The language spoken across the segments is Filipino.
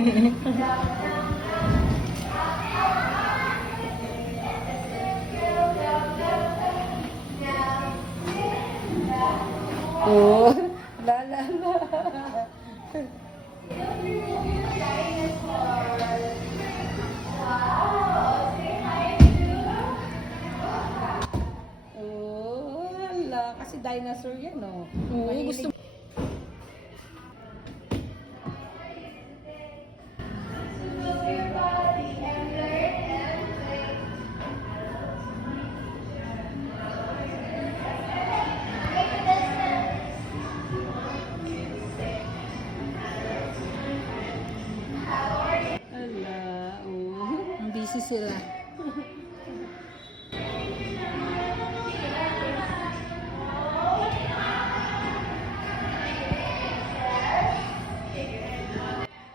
Oh, la la la. Oh, ala, kasi dinosaur yan, oh. Oo, gusto. Ala, oh. Ang busy sila.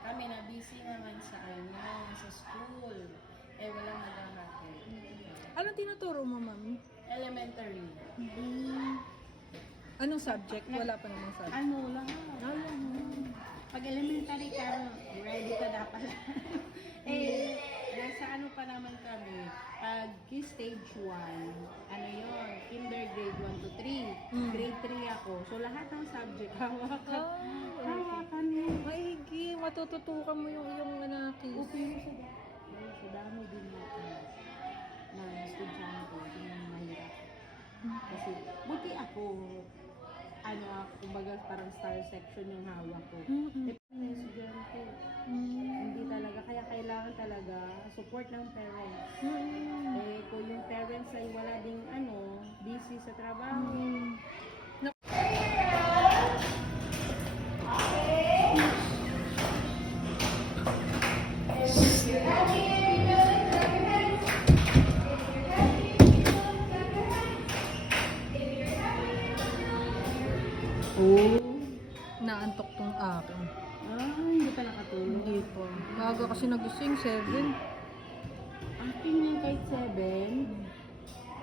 Kami na busy naman sa sa school. Eh, walang naghahatid. Anong tinuturo mo, ma'am? Elementary. Anong subject? Wala pa namang subject. Ano lang. Pag elementary ka, ready ka dapat. Eh, nasa ano pa naman kami, pag stage 1, ano yun, kinder grade 1 to 3, grade 3 ako. So, lahat ng subject, hawakan. Hawakan mo. Maigi, matututukan mo yung iyong anak. Okay mo sa dami din na estudyante, yung mahirap. Kasi, buti ako, kumbaga parang star section yung hawak ko. Depende na estudyante. Hindi talaga, kaya kailangan talaga support ng parents. Eh, kung yung parents ay wala ding busy sa trabaho. Oh. Naantok tong akin. Hindi pa nakatulog. Hindi po. Bago kasi nagising, 7. Akin yung kahit 7.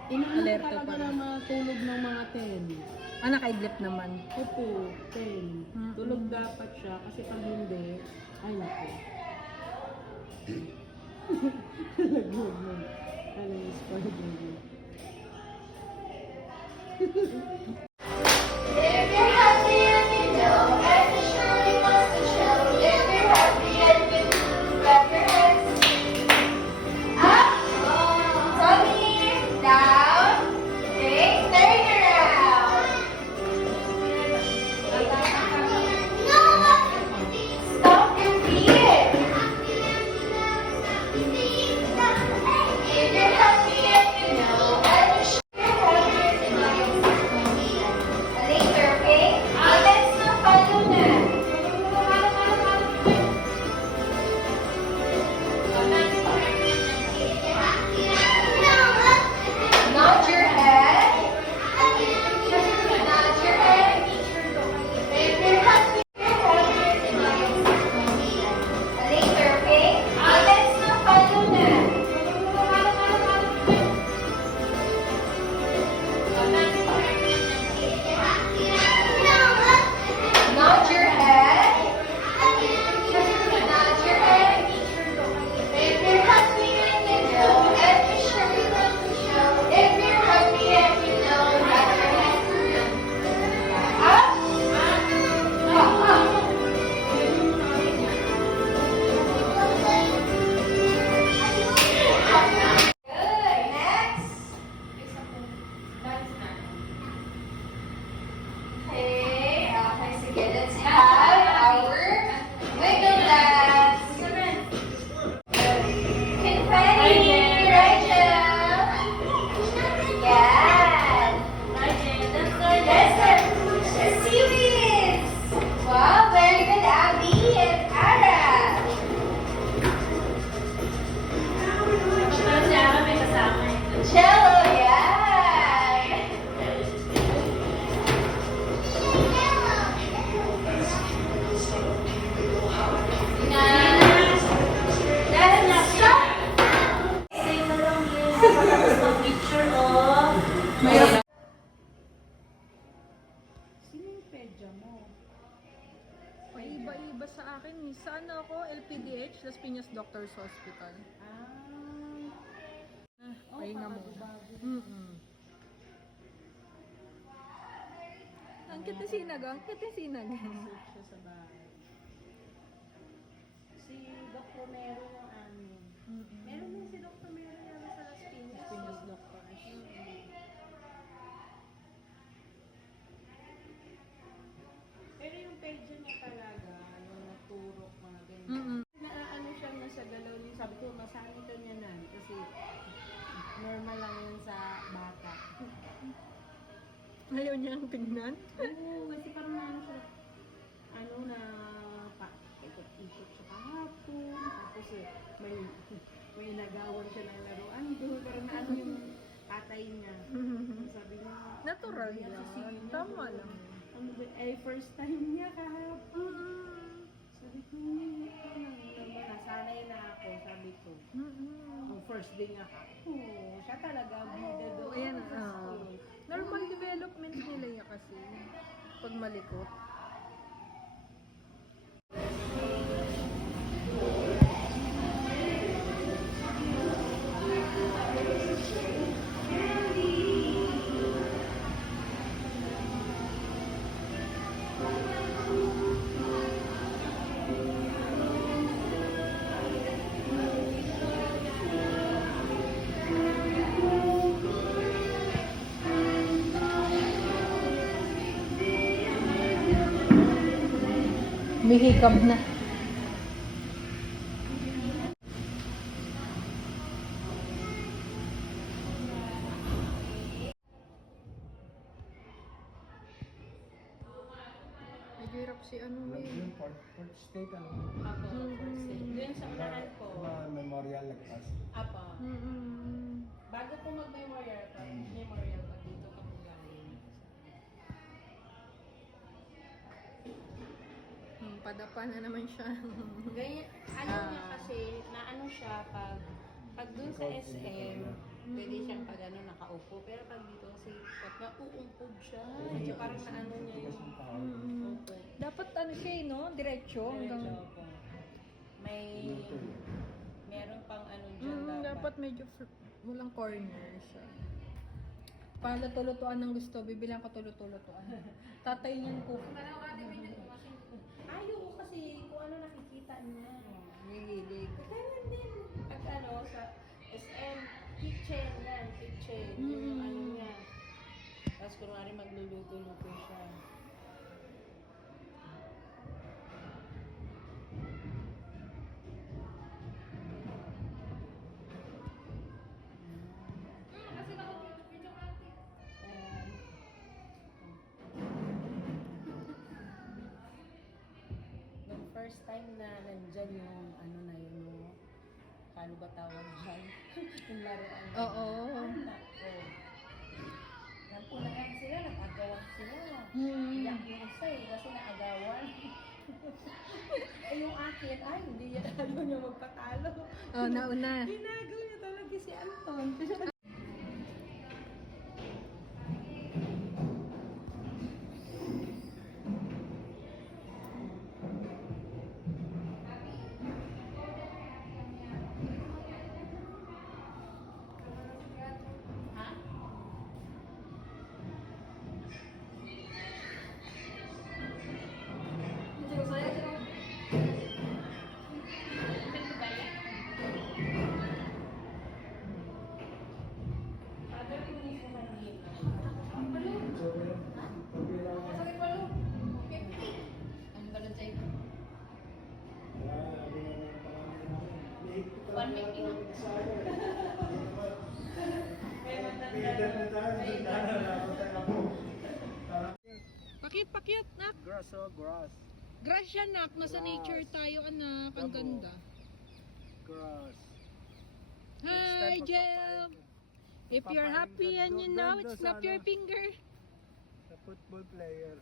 Inaano Alerto talaga pa. na matulog ng mga 10. Nakaidlip naman. Opo, 10. Tulog dapat siya kasi pag hindi, ay naku. Laglag mo. Ano yung spoiler mo? If you're happy and you know, and you surely wants to show. If you're happy and you clap your hands. Up, tummy, down, okay, turn around. No, stop your feet. If you're happy and you know, and you surely happy and you know. Las Piñas Doctors Hospital. Pahinga mo. Ang cute ni Sinag, ang cute ni Sinag. Research siya sa bahay. Si Doc Romero yung amin. Meron din si Doc Romero yan sa Las Piñas. Piñas Doctors. Pero yung page niya talaga, yung naturok mga ganyan. Naaano siya na sa galaw niya. Sabi ko, masanito niya na. Kasi normal lang yun sa bata. Ayaw niya ang tingnan. Oo, kasi parang ano siya, ano na, ikot-ikot siya kahapon. Tapos may nagawan siya ng laruan doon. Parang ano yung tatay niya. Sabi niya, Natural "Ano yan, yan. sisihin niya Tama doon." lang. Ano ba, first time niya kahapon. Sabi ko, nasanay na ako, sabi ko. Ang first day nga ako, siya talaga, bida doon. Ayan, sa school. normal development nila yan kasi. Pag malikot. Mihikab na. Medyo hirap si ano eh. Yung Port State, ano? Apo, first day. Doon sa unahan ko. Memorial nagpas. Apo. Mm-mm. Bago po mag-memorial, pag dito ka po galing. Padapa na naman siya. Ganyan, ano niya kasi, na ano siya, pag dun sa SM, pwede siyang pag ano, nakaupo. Pero pag dito kasi, pag nauumpog siya, medyo parang na ano niya yung upo. Dapat ano siya eh, no? Diretso. Hanggang... Diretso po. Meron pang ano dyan dapat medyo walang corner siya. Paluto-lutuan ng gusto, bibilang ko tulo-lutuan. Tatay niyan po. Ayaw kasi kung ano nakikita niya. Nililig. Ganyan din. Pag ano, sa SM, kitchen yan, kitchen. Yun yung ano niya. Tapos kunwari magluluto-luto siya. Nung first time na nandyan yung ano na yun, no? Paano ba tawag dyan? Yung laruan. Oo. Nako. Napunahan sila, nag-agawan sila. Hmm. Iyak yung isa eh, kasi naagawan. Eh yung akin, ay hindi yan ayaw niya magpatalo. Oh, nauna. Ginagaw niya talaga si Anton. Ha? Father, hindi ko manila. Ang balon sa'yo? 1 week lang. Pakit, nak. Grass, oh, grass. Grass yan, nak. Nasa Grass. nature tayo, anak. Ang Damo. ganda. Grass. Hi, Jem. If you're Papain happy ka and you doon, know doon it, sa snap your ano. finger. The football player.